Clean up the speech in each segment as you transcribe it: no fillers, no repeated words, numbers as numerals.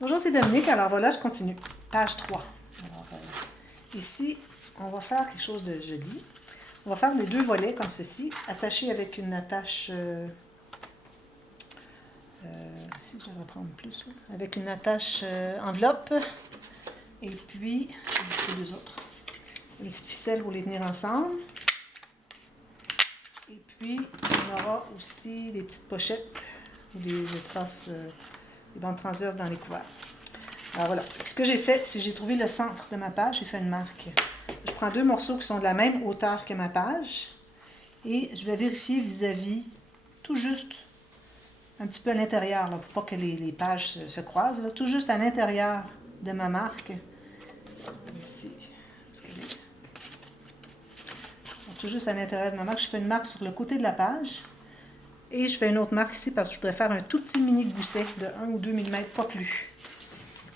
Bonjour, c'est Dominique. Alors voilà, je continue. Page 3. Alors, ici, on va faire quelque chose de joli. On va faire les deux volets comme ceci, attachés avec une attache... si je devrais prendre plus, là, avec une attache enveloppe. Et puis, les deux autres. Une petite ficelle pour les tenir ensemble. Et puis, on aura aussi des petites pochettes ou des espaces, des bandes transverses dans les couverts. Alors voilà, ce que j'ai fait, c'est que j'ai trouvé le centre de ma page, j'ai fait une marque. Je prends deux morceaux qui sont de la même hauteur que ma page et je vais vérifier vis-à-vis, tout juste, un petit peu à l'intérieur, pour pas que les pages se croisent, là, tout juste à l'intérieur de ma marque. Ici, tout juste à l'intérieur de ma marque, je fais une marque sur le côté de la page et je fais une autre marque ici parce que je voudrais faire un tout petit mini gousset de 1 ou 2 mm, pas plus.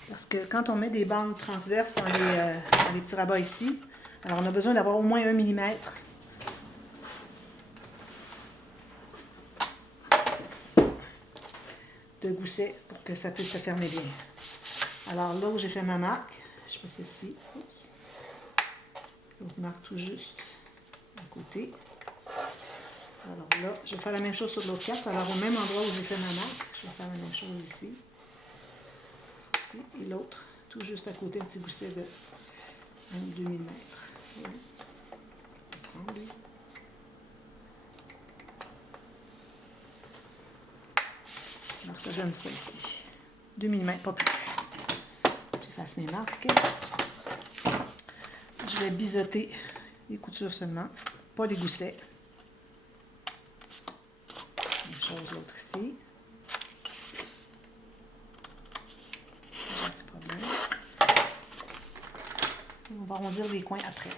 Parce que quand on met des bandes transverses dans les petits rabats ici, alors on a besoin d'avoir au moins 1 mm de gousset pour que ça puisse se fermer bien. Alors là où j'ai fait ma marque, je fais ceci. Oups. Donc marque tout juste à côté. Alors là, je vais faire la même chose sur l'autre carte. Alors au même endroit où j'ai fait ma marque, je vais faire la même chose ici. Ici et l'autre, tout juste à côté, un petit gousset de 1 ou 2 mm. Voilà. Alors ça donne ça ici. 2 mm, pas plus. J'efface mes marques. Je vais biseauter les coutures seulement, pas les goussets. Même chose l'autre ici. Ici j'ai un petit problème. Et on va arrondir les coins après.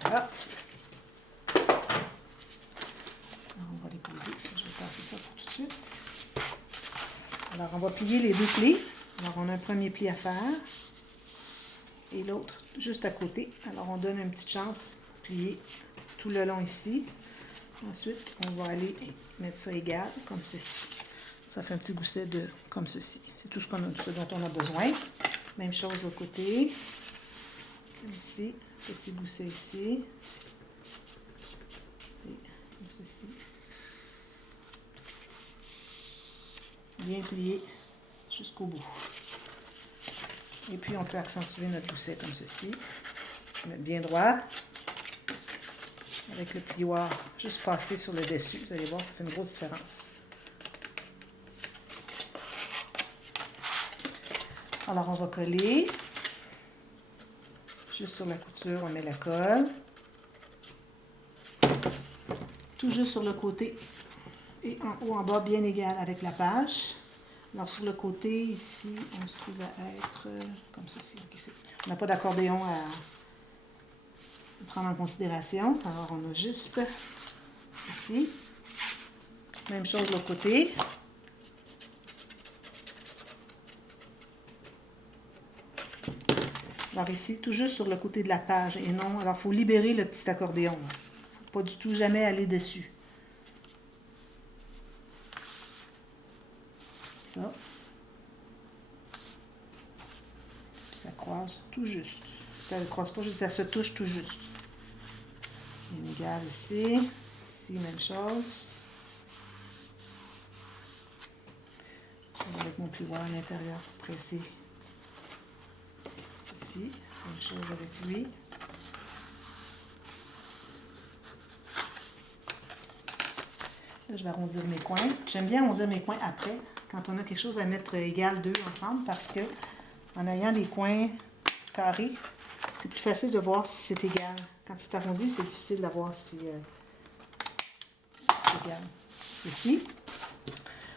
Voilà. Alors on va les poser. Ça, je vais passer ça pour tout de suite. Alors on va plier les deux plis. Alors on a un premier pli à faire. Et l'autre juste à côté. Alors on donne une petite chance de plier tout le long ici. Ensuite, on va aller mettre ça égal, comme ceci. Ça fait un petit gousset de comme ceci. C'est tout ce dont on a besoin. Même chose de l'autre côté. Comme ici. Petit gousset ici. Et comme ceci. Bien plié jusqu'au bout. Et puis, on peut accentuer notre gousset comme ceci. Mettre bien droit. Avec le plioir juste passé sur le dessus. Vous allez voir, ça fait une grosse différence. Alors, on va coller. Juste sur la couture, on met la colle. Tout juste sur le côté et en haut, en bas, bien égal avec la page. Alors, sur le côté, ici, on se trouve à être comme ceci. Donc, ici. On n'a pas d'accordéon à prendre en considération. Alors, on a juste ici. Même chose de l'autre côté. Alors ici, tout juste sur le côté de la page et non. Alors, il faut libérer le petit accordéon. Il ne faut pas du tout jamais aller dessus. Ça. Puis ça croise tout juste. Ça ne croise pas juste, ça se touche tout juste. Bien égal ici. Ici, même chose. Avec mon plioir à l'intérieur pour presser ceci. Même chose avec lui. Là, je vais arrondir mes coins. J'aime bien arrondir mes coins après, quand on a quelque chose à mettre égal deux ensemble, parce que en ayant les coins carrés, c'est plus facile de voir si c'est égal. Quand c'est arrondi, c'est difficile de voir si c'est égal. Ceci.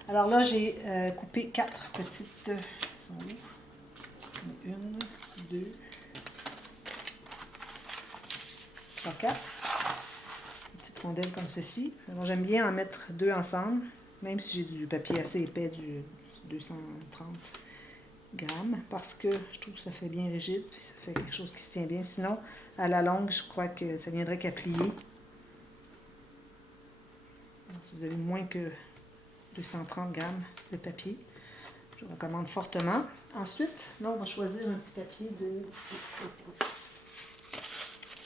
Alors là, j'ai coupé 4 petites... Une, deux, trois, 4. Petites rondelles comme ceci. Alors, j'aime bien en mettre 2 ensemble, même si j'ai du papier assez épais, du 230 grammes, parce que je trouve que ça fait bien rigide, puis ça fait quelque chose qui se tient bien. Sinon, à la longue, je crois que ça viendrait qu'à plier. Alors, si vous avez moins que 230 grammes de papier, Je recommande fortement. Ensuite, là, on va choisir un petit papier de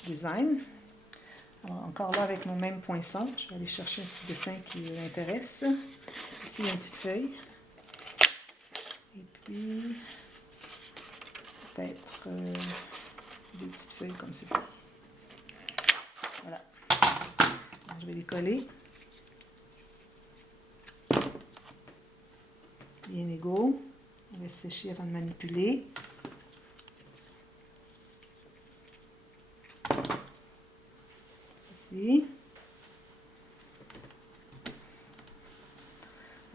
design. Alors, encore là, avec mon même poinçon, je vais aller chercher un petit dessin qui m'intéresse. Ici, il y a une petite feuille. Et puis, peut-être deux petites feuilles comme ceci. Voilà. Alors, je vais les coller. Bien égaux. On va sécher avant de manipuler. Ici.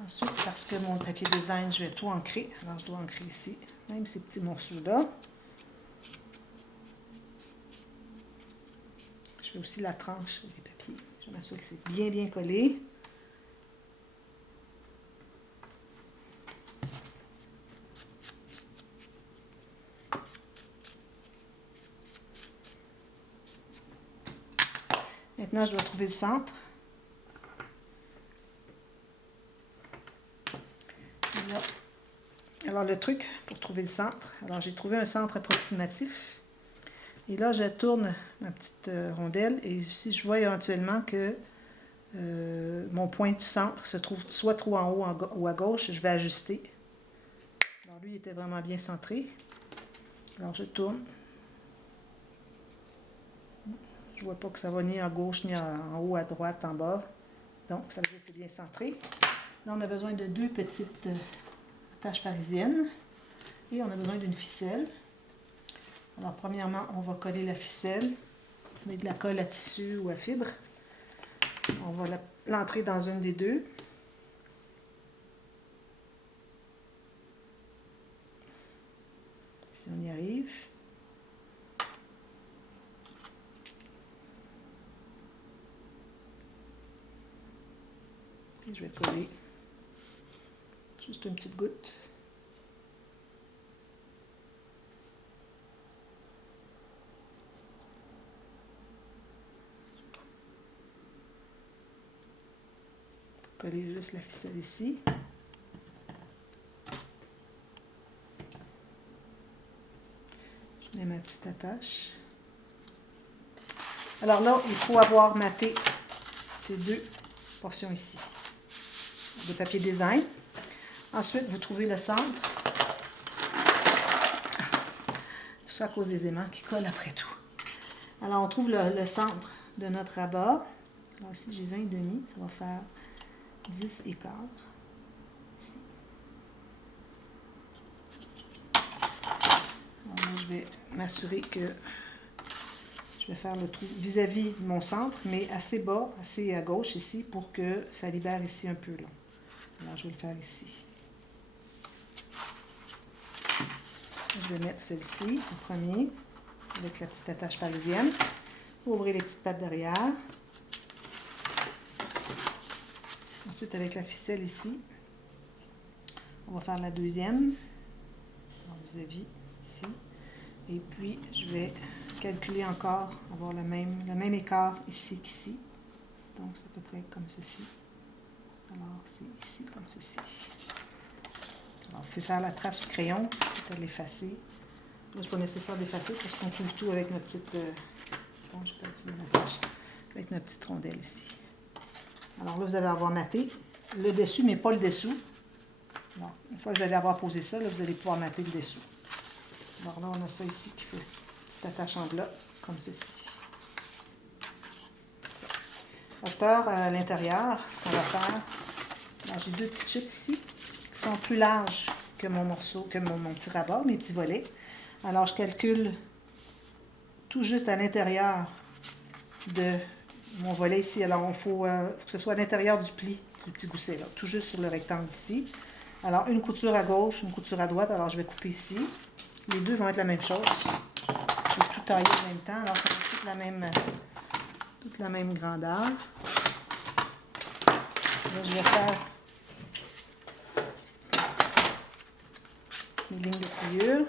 Ensuite, parce que mon papier design, je vais tout ancrer. Alors, je dois ancrer ici, même ces petits morceaux-là. Je fais aussi la tranche des papiers. Je m'assure que c'est bien, bien collé. Maintenant, je dois trouver le centre. Là. Alors, le truc pour trouver le centre, alors j'ai trouvé un centre approximatif. Et là, je tourne ma petite rondelle et si je vois éventuellement que mon point du centre se trouve soit trop en haut ou à gauche, je vais ajuster. Alors, lui, il était vraiment bien centré. Alors, je tourne. Je ne vois pas que ça va ni à gauche, ni en haut, à droite, en bas. Donc, ça veut dire que c'est bien centré. Là, on a besoin de deux petites attaches parisiennes. Et on a besoin d'une ficelle. Alors, premièrement, on va coller la ficelle avec de la colle à tissu ou à fibre. On va l'entrer dans une des deux. Si on y arrive. Et je vais coller juste une petite goutte. Coller juste la ficelle ici. Je mets ma petite attache. Alors là, il faut avoir matté ces deux portions ici de papier design. Ensuite, vous trouvez le centre. Tout ça à cause des aimants qui collent après tout. Alors, on trouve le centre de notre rabat. Alors ici, j'ai 20 et demi. Ça va faire 10 et quart. Ici. Alors là, je vais m'assurer que je vais faire le trou vis-à-vis de mon centre, mais assez bas, assez à gauche ici, pour que ça libère ici un peu là. Alors, je vais le faire ici. Je vais mettre celle-ci en premier, avec la petite attache parisienne. Ouvrir les petites pattes derrière. Ensuite, avec la ficelle ici, on va faire la deuxième. Vis-à-vis ici. Et puis, je vais calculer encore, avoir le même écart ici qu'ici. Donc, c'est à peu près comme ceci. Alors, c'est ici comme ceci. Alors, vous pouvez faire la trace au crayon, peut-être l'effacer. Là, c'est pas nécessaire d'effacer parce qu'on trouve tout avec notre petite... bon, j'ai perdu mon attache. Avec notre petite rondelle ici. Alors là, vous allez avoir maté le dessus, mais pas le dessous. Alors, une fois que vous allez avoir posé ça, là, vous allez pouvoir mater le dessous. Alors là, on a ça ici qui fait une petite attache en bloc, comme ceci. À cette heure, à l'intérieur, ce qu'on va faire, j'ai deux petites chutes ici qui sont plus larges que mon morceau, que mon petit rabat, mes petits volets. Alors, je calcule tout juste à l'intérieur de mon volet ici. Alors, il faut que ce soit à l'intérieur du pli du petit gousset, là, tout juste sur le rectangle ici. Alors, une couture à gauche, une couture à droite. Alors, je vais couper ici. Les deux vont être la même chose. Je vais tout tailler en même temps. Alors, ça va être toute la même grandeur. Là, je vais faire mes lignes de pliure.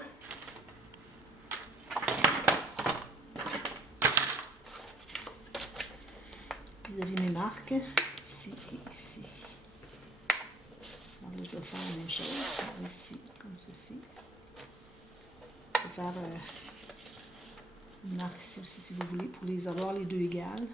Vis-à-vis mes marques, ici et ici. Alors là, je vais faire la même chose ici, comme ceci. Je vais faire une marque ici aussi si vous voulez, pour les avoir les deux égales.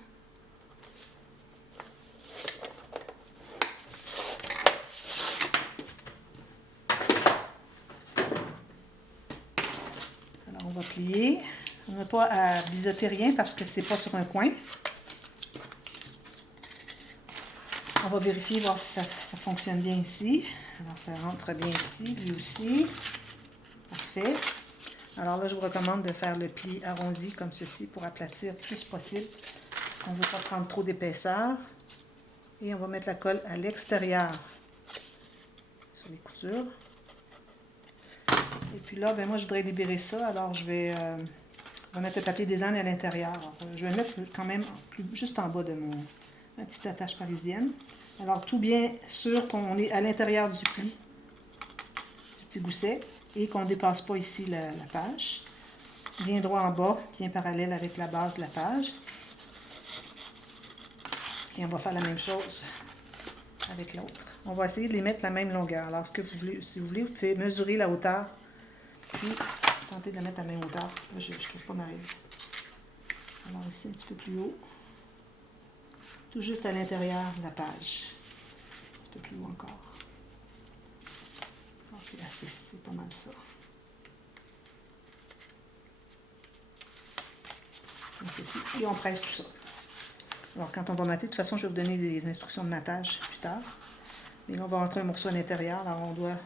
Alors on va plier. On n'a pas à biseauter rien parce que c'est pas sur un coin. On va vérifier, voir si ça fonctionne bien ici. Alors ça rentre bien ici, lui aussi. Parfait. Alors là, je vous recommande de faire le pli arrondi comme ceci pour aplatir le plus possible. Parce qu'on ne veut pas prendre trop d'épaisseur. Et on va mettre la colle à l'extérieur sur les coutures. Et puis là, ben moi, je voudrais libérer ça. Alors, je vais mettre le papier design à l'intérieur. Je vais le mettre quand même juste en bas de ma petite attache parisienne. Alors, tout bien sûr qu'on est à l'intérieur du pli, du petit gousset, et qu'on ne dépasse pas ici la page. Bien droit en bas, bien parallèle avec la base de la page. Et on va faire la même chose avec l'autre. On va essayer de les mettre la même longueur. Alors, si vous voulez, vous pouvez mesurer la hauteur, puis tenter de la mettre à la même hauteur. Là, je ne trouve pas ma règle. Alors, ici, un petit peu plus haut. Tout juste à l'intérieur de la page. Un petit peu plus haut encore. Ok, c'est pas mal ça. Comme ceci. Et on presse tout ça. Alors, quand on va mater, de toute façon, je vais vous donner des instructions de matage plus tard. Mais là, on va rentrer un morceau à l'intérieur. Alors, on doit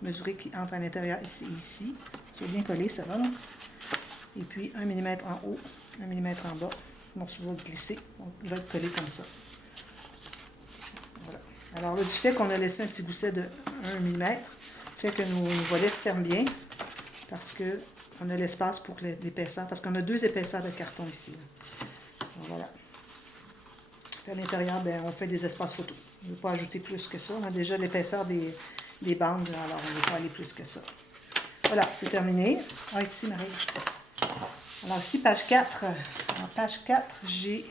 mesurer qu'il entre à l'intérieur ici et ici. Ça soit bien collé, ça va, là. Et puis, 1 mm en haut, 1 mm en bas. Le morceau va glisser. Il va être collé comme ça. Voilà. Alors là, du fait qu'on a laissé un petit gousset de 1 mm, fait que nos volets se ferment bien parce qu'on a l'espace pour l'épaisseur, parce qu'on a 2 épaisseurs de carton ici. Alors, voilà. À l'intérieur, ben, on fait des espaces photo. On ne veut pas ajouter plus que ça. On a déjà l'épaisseur des bandes, alors on ne veut pas aller plus que ça. Voilà, c'est terminé. Ah, ici, Marie. Alors ici, page 4. En page 4, j'ai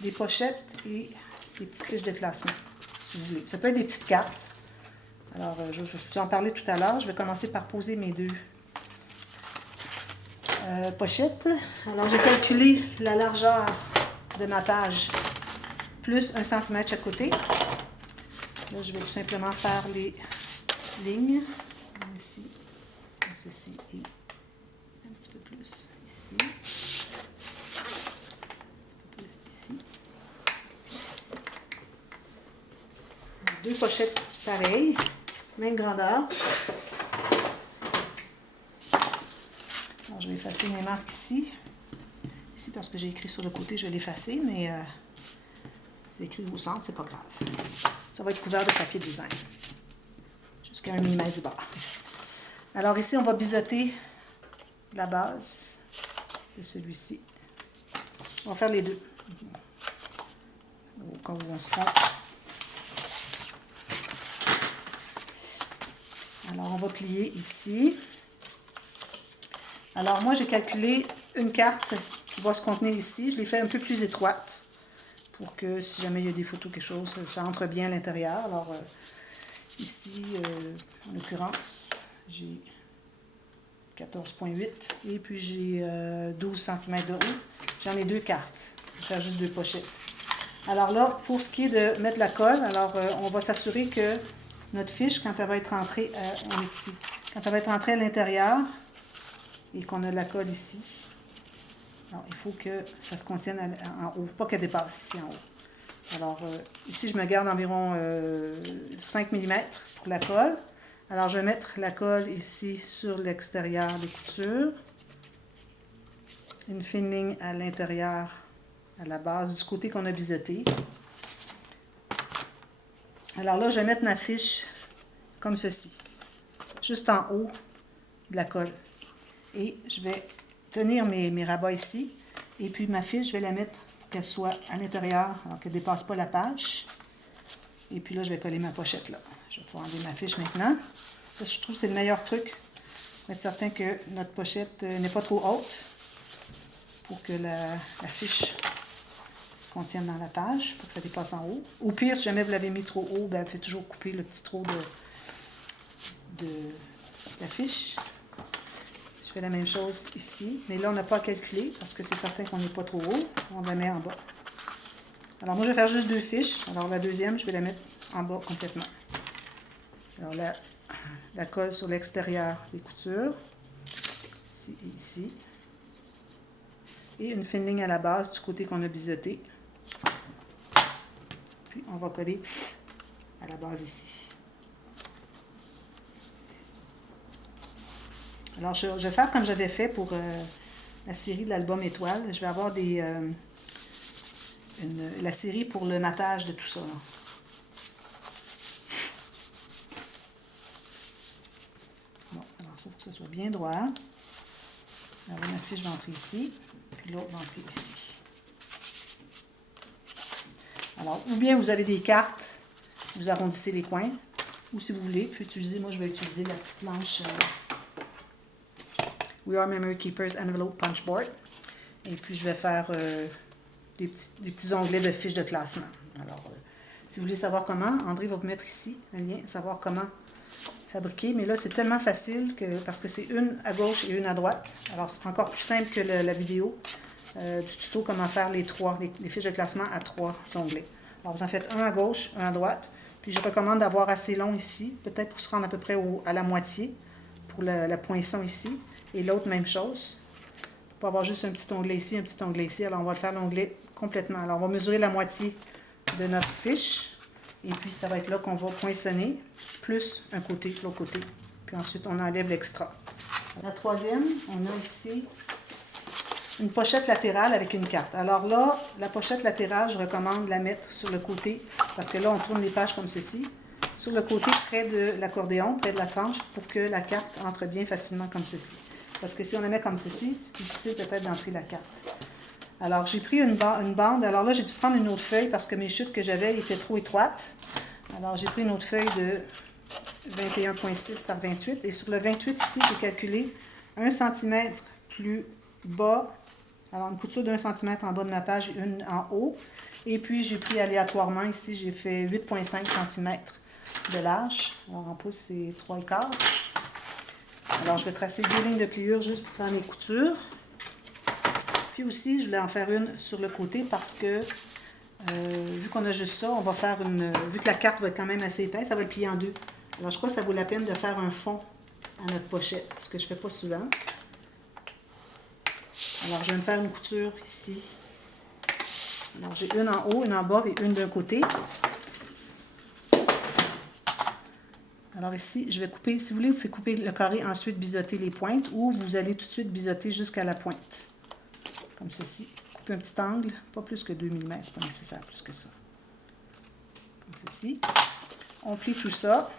des pochettes et des petites fiches de classement, si vous voulez. Ça peut être des petites cartes. Alors, je vais vous en parler tout à l'heure. Je vais commencer par poser mes 2 pochettes. Alors, j'ai calculé la largeur de ma page plus 1 cm chaque côté. Là, je vais tout simplement faire les lignes. Ici, comme ceci et un petit peu plus ici. Un petit peu plus ici. 2 pochettes pareilles, même grandeur. Alors, je vais effacer mes marques ici. Ici, parce que j'ai écrit sur le côté, je vais l'effacer, mais c'est écrit au centre, c'est pas grave. Ça va être couvert de papier design. Jusqu'à 1 mm du bas. Alors ici, on va biseauter la base de celui-ci. On va faire les 2. Au cas où on se trompe. Alors, on va plier ici. Alors, moi, j'ai calculé une carte qui va se contenir ici. Je l'ai fait un peu plus étroite pour que, si jamais il y a des photos, quelque chose, ça entre bien à l'intérieur. Alors, ici, en l'occurrence, j'ai 14,8 et puis j'ai 12 cm de haut. J'en ai 2 cartes. Je vais faire juste 2 pochettes. Alors là, pour ce qui est de mettre la colle, alors on va s'assurer que notre fiche, quand elle va être rentrée, on est ici. Quand elle va être rentrée à l'intérieur et qu'on a la colle ici, alors il faut que ça se contienne en haut, pas qu'elle dépasse ici en haut. Alors ici, je me garde environ 5 mm pour la colle. Alors je vais mettre la colle ici sur l'extérieur des coutures. Une fine ligne à l'intérieur, à la base, du côté qu'on a biseauté. Alors là, je vais mettre ma fiche comme ceci, juste en haut de la colle. Et je vais tenir mes rabats ici. Et puis ma fiche, je vais la mettre pour qu'elle soit à l'intérieur, alors qu'elle ne dépasse pas la page. Et puis là, je vais coller ma pochette là. Je vais pouvoir enlever ma fiche maintenant. Ça, je trouve que c'est le meilleur truc. Pour être certain que notre pochette n'est pas trop haute pour que la fiche se contienne dans la page, pour que ça dépasse en haut. Au pire, si jamais vous l'avez mis trop haut, ben, faites toujours couper le petit trou de l'affiche. Je fais la même chose ici, mais là, on n'a pas à calculer parce que c'est certain qu'on n'est pas trop haut. On la met en bas. Alors, moi, je vais faire juste 2 fiches. Alors, la deuxième, je vais la mettre en bas complètement. Alors, la colle sur l'extérieur des coutures, ici et ici. Et une fine ligne à la base du côté qu'on a biseauté. Puis, on va coller à la base ici. Alors, je vais faire comme j'avais fait pour la série de l'album Étoile. Je vais avoir la série pour le matage de tout ça. Là. Bon, alors ça, il faut que ça soit bien droit. Alors, ma fiche va entrer ici, puis l'autre va entrer ici. Alors, ou bien vous avez des cartes, vous arrondissez les coins, ou si vous voulez, puis utiliser, moi je vais utiliser la petite planche We Are Memory Keepers Envelope Punch Board. Et puis je vais faire des petits onglets de fiches de classement. Alors, si vous voulez savoir comment, André va vous mettre ici un lien, savoir comment fabriquer. Mais là, c'est tellement facile parce que c'est une à gauche et une à droite. Alors, c'est encore plus simple que la vidéo du tuto comment faire les fiches de classement à 3 onglets. Alors, vous en faites un à gauche, un à droite. Puis, je recommande d'avoir assez long ici, peut-être pour se rendre à peu près à la moitié, pour la poinçon ici. Et l'autre, même chose. Pour avoir juste un petit onglet ici, un petit onglet ici. Alors, on va le faire l'onglet complètement. Alors, on va mesurer la moitié de notre fiche. Et puis, ça va être là qu'on va poinçonner, plus un côté, l'autre côté. Puis ensuite, on enlève l'extra. La troisième, on a ici une pochette latérale avec une carte. Alors là, la pochette latérale, je recommande de la mettre sur le côté, parce que là, on tourne les pages comme ceci. Sur le côté, près de l'accordéon, près de la tranche, pour que la carte entre bien facilement comme ceci. Parce que si on la met comme ceci, c'est plus difficile peut-être d'entrer la carte. Alors, j'ai pris une bande. Alors là, j'ai dû prendre une autre feuille parce que mes chutes que j'avais étaient trop étroites. Alors, j'ai pris une autre feuille de 21,6 par 28. Et sur le 28 ici, j'ai calculé 1 cm plus bas. Alors, une couture de 1 cm en bas de ma page et une en haut. Et puis, j'ai pris aléatoirement ici, j'ai fait 8,5 cm de large. Alors, en pouce, c'est 3,4. Alors, je vais tracer 2 lignes de pliure juste pour faire mes coutures. Puis aussi, je voulais en faire une sur le côté parce que, vu qu'on a juste ça, on va faire vu que la carte va être quand même assez épaisse, ça va le plier en deux. Alors, je crois que ça vaut la peine de faire un fond à notre pochette, ce que je ne fais pas souvent. Alors, je vais me faire une couture ici. Alors, j'ai une en haut, une en bas et une d'un côté. Alors ici, je vais couper, si vous voulez, vous pouvez couper le carré, ensuite biseauter les pointes ou vous allez tout de suite biseauter jusqu'à la pointe. Comme ceci. Couper un petit angle, pas plus que 2 mm, pas nécessaire plus que ça. Comme ceci. On plie tout ça.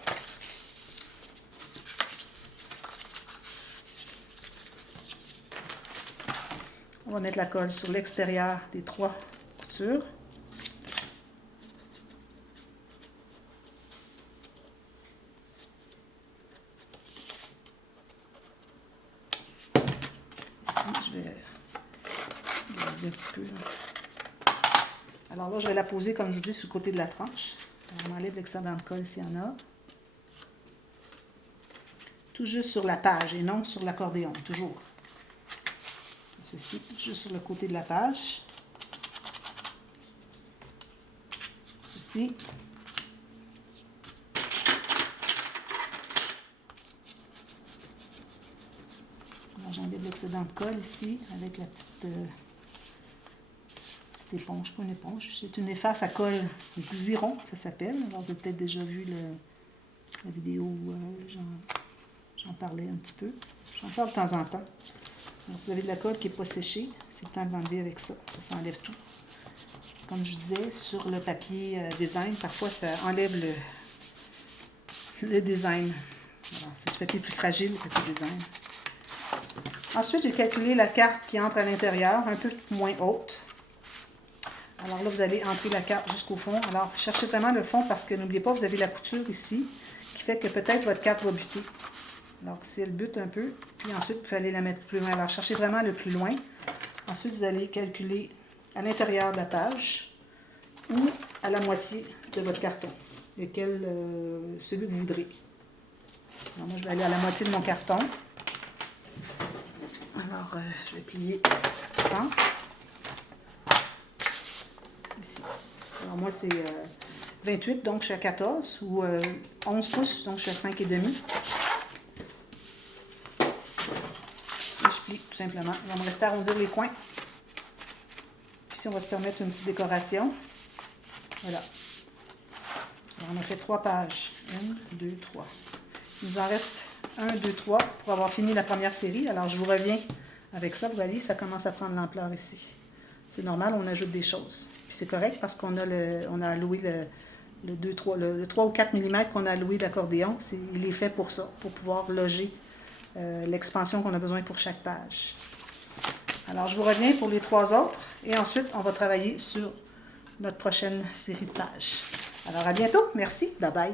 On va mettre la colle sur l'extérieur des 3 coutures. Ici, je vais un petit peu. Alors là, je vais la poser, comme je vous dis, sur le côté de la tranche. On enlève l'excédent de colle s'il y en a. Tout juste sur la page et non sur l'accordéon, toujours. Ceci, juste sur le côté de la page. Ceci. J'enlève l'excédent de colle ici avec la petite éponge, pas une éponge, c'est une efface à colle Xiron, ça s'appelle. Alors, vous avez peut-être déjà vu la vidéo où j'en parlais un petit peu. J'en parle de temps en temps. Alors, si vous avez de la colle qui n'est pas séchée, c'est le temps de l'enlever avec ça. Ça enlève tout. Comme je disais, sur le papier design, parfois ça enlève le design. C'est du papier plus fragile, le papier design. Ensuite, j'ai calculé la carte qui entre à l'intérieur, un peu moins haute. Alors là, vous allez entrer la carte jusqu'au fond. Alors, cherchez vraiment le fond parce que n'oubliez pas, vous avez la couture ici qui fait que peut-être votre carte va buter. Alors, si elle bute un peu, puis ensuite, vous allez la mettre plus loin. Alors, cherchez vraiment le plus loin. Ensuite, vous allez calculer à l'intérieur de la page ou à la moitié de votre carton, celui que vous voudrez. Alors, moi, je vais aller à la moitié de mon carton. Alors, je vais plier ça. Ici. Alors, moi, c'est 28, donc je suis à 14, ou 11 pouces, donc je suis à 5,5. Et je plie, tout simplement. Il va me rester à arrondir les coins. Puis ici, on va se permettre une petite décoration. Voilà. Alors, on a fait 3 pages. 1, 2, 3. Il nous en reste 1, 2, 3 pour avoir fini la première série. Alors, je vous reviens avec ça. Vous voyez, ça commence à prendre l'ampleur ici. C'est normal, on ajoute des choses. Puis c'est correct parce qu'on a, on a alloué le 2, 3, le 3 ou 4 mm qu'on a alloué d'accordéon. Il est fait pour ça, pour pouvoir loger l'expansion qu'on a besoin pour chaque page. Alors, je vous reviens pour les 3 autres. Et ensuite, on va travailler sur notre prochaine série de pages. Alors, à bientôt. Merci. Bye bye.